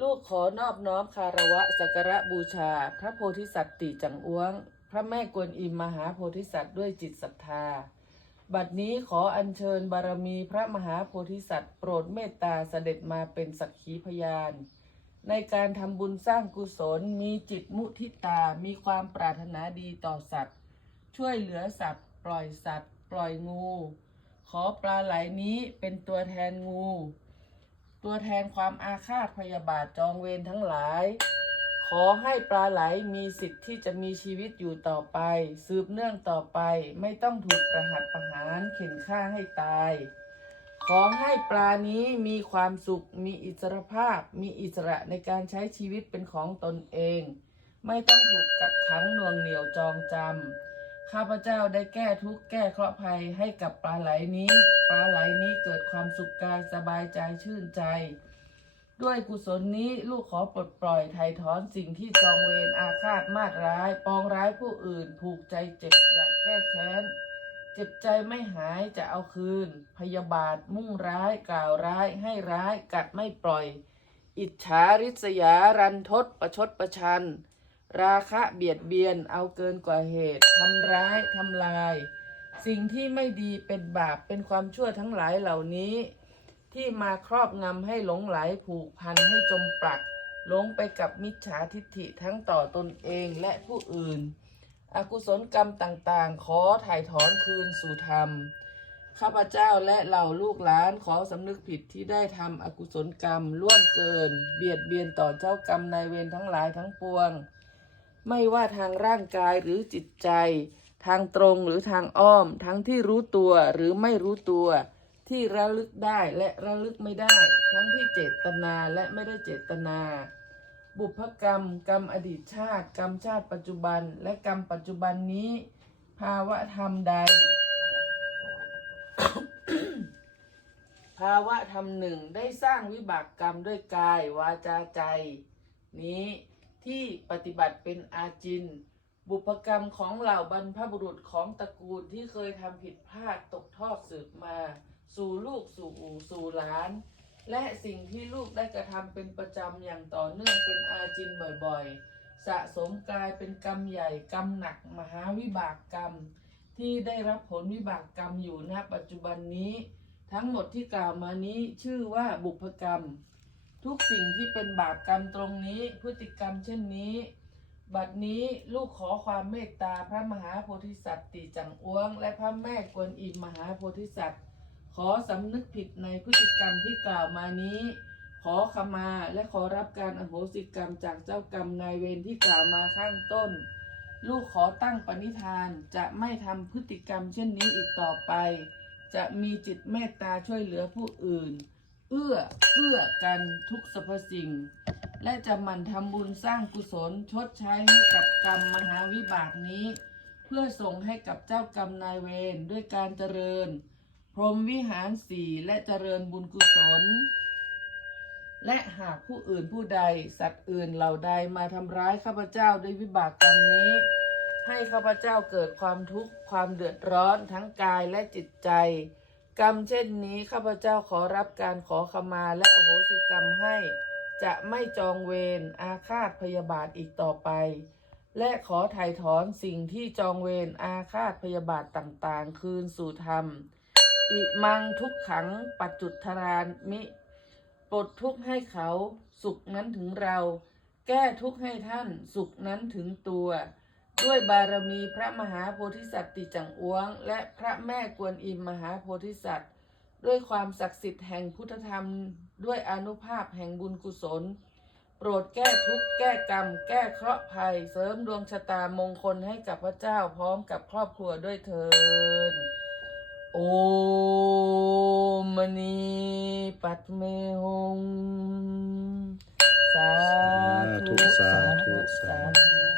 ลูกขอนอบน้อมคารวะสักการะบูชา พระโพธิสัตว์ติจังอ้วง พระแม่กวนอิมมหาโพธิสัตว์ด้วยจิตศรัทธา บัดนี้ขออัญเชิญบารมีพระมหาโพธิสัตว์ โปรดเมตตาเสด็จมาเป็นสักขีพยาน ในการทำบุญสร้างกุศลมีจิตมุทิตา มีความปรารถนาดีต่อสัตว์ ช่วยเหลือสัตว์ ปล่อยสัตว์ ปล่อยงู ขอปลาไหลนี้เป็นตัวแทนงู ตัวแทนความอาฆาตพยาบาทจองเวรทั้งหลาย ขอให้ปลาไหลมีสิทธิ์ที่จะมีชีวิตอยู่ต่อไป สืบเนื่องต่อไปไม่ต้องถูกประหัตประหารเข็นฆ่าให้ตาย ขอให้ปลานี้มีความสุข มีอิสรภาพ มีอิสระในการใช้ชีวิตเป็นของตนเอง ไม่ต้องถูกกักขังน่วงเหนี่ยวจองจำ ข้าพเจ้าได้แก้ทุกข์แก้เคราะห์ภัยให้กับปลาไหลนี้ ปลาไหลนี้เกิดความสุขกายสบายใจชื่นใจ ด้วยกุศลนี้ลูกขอปลดปล่อยไถ่ถอนสิ่งที่จองเวรอาฆาตมาดร้าย ปองร้ายผู้อื่น ผูกใจเจ็บอยากแก้แค้น เจ็บใจไม่หายจะเอาคืน พยาบาทมุ่งร้ายกล่าวร้ายให้ร้ายกัดไม่ปล่อย อิจฉาริษยารันทดประชดประชัน ราคะเบียดเบียนเอาเกินกว่าเหตุทำร้ายทำลาย สิ่งที่ไม่ดีเป็นบาปเป็นความชั่วทั้งหลายเหล่านี้ ที่มาครอบงำให้หลงไหลผูกพันให้จมปลักหลงไปกับมิจฉาทิฏฐิทั้งต่อตนเองและผู้อื่น อกุศลกรรมต่างๆ ขอถ่ายถอนคืนสู่ธรรม ข้าพเจ้าและเหล่าลูกหลานขอสำนึกผิดที่ได้ทำอกุศลกรรมล่วงเกิน เบียดเบียนต่อเจ้ากรรมนายเวรทั้งหลายทั้งปวง ไม่ว่าทางร่างกายหรือจิตใจ ทางตรงหรือทางอ้อม ทั้งที่รู้ตัวหรือไม่รู้ตัว ที่ระลึกได้และระลึกไม่ได้ ทั้งที่เจตนาและไม่ได้เจตนา บุพกรรม กรรมอดีตชาติ กรรมชาติปัจจุบัน และกรรมปัจจุบันนี้ ภาวะธรรมใด ภาวะธรรมหนึ่งได้สร้างวิบากกรรมด้วยกายวาจาใจ นี้ ที่ปฏิบัติเป็นอาจิน บุพกรรมของเหล่าบรรพบุรุษของตระกูลที่เคยทำผิดพลาดตกทอดสืบมา สู่ลูกสู่อู่สู่หลาน และสิ่งที่ลูกได้กระทำเป็นประจำอย่างต่อเนื่องเป็นอาจินบ่อยๆ สะสมกลายเป็นกรรมใหญ่กรรมหนักมหาวิบากกรรม ที่ได้รับผลวิบากกรรมอยู่ณปัจจุบันนี้ ทั้งหมดที่กล่าวมานี้ชื่อว่าบุพกรรม ทุกสิ่งที่เป็นบาปกรรมตรงนี้ พฤติกรรมเช่นนี้ บัดนี้ลูกขอความเมตตาพระมหาโพธิสัตว์ติจังอ้วง และพระแม่กวนอิมมหาโพธิสัตว์ ขอสำนึกผิดในพฤติกรรมที่กล่าวมานี้ ขอขมาและขอรับการอโหสิกรรมจากเจ้ากรรมนายเวรที่กล่าวมาข้างต้น ลูกขอตั้งปณิธานจะไม่ทำพฤติกรรมเช่นนี้อีกต่อไป จะมีจิตเมตตาช่วยเหลือผู้อื่น เอื้อเกื้อกันทุกสรรพสิ่ง และจะหมั่นทำบุญสร้างกุศลชดใช้ให้กับกรรมมหาวิบากนี้ เพื่อส่งให้กับเจ้ากรรมนายเวรด้วยการเจริญ พรหมวิหารสี่และเจริญบุญกุศล และหากผู้อื่นผู้ใดสัตว์อื่นเหล่าใดมาทำร้ายข้าพเจ้าด้วยวิบากกรรมนี้ ให้ข้าพเจ้าเกิดความทุกข์ความเดือดร้อนทั้งกายและจิตใจ กรรมเช่นนี้ข้าพเจ้าขอรับการขอขมาและอโหสิกรรมให้ จะไม่จองเวรอาฆาตพยาบาทอีกต่อไป และขอถ่ายถอนสิ่งที่จองเวรอาฆาตพยาบาทต่างๆ คืนสู่ธรรม อิมังทุกขังปัจจุทรานมิปลดทุกข์ให้เขา สุขนั้นถึงเรา แก้ทุกข์ให้ท่าน สุขนั้นถึงตัว ด้วยบารมีพระมหาโพธิสัตว์ติจังอ้วง และพระแม่กวนอิมมหาโพธิสัตว์ ด้วยความศักดิ์สิทธิ์แห่งพุทธธรรม ด้วยอนุภาพแห่งบุญกุศล โปรดแก้ทุกข์แก้กรรม แก้เคราะห์ภัย เสริมดวงชะตามงคลให้กับพระเจ้าพร้อมกับครอบครัวด้วยเถิดโอมณีปัตเมหงสาธุสาธุสาธุสาธุ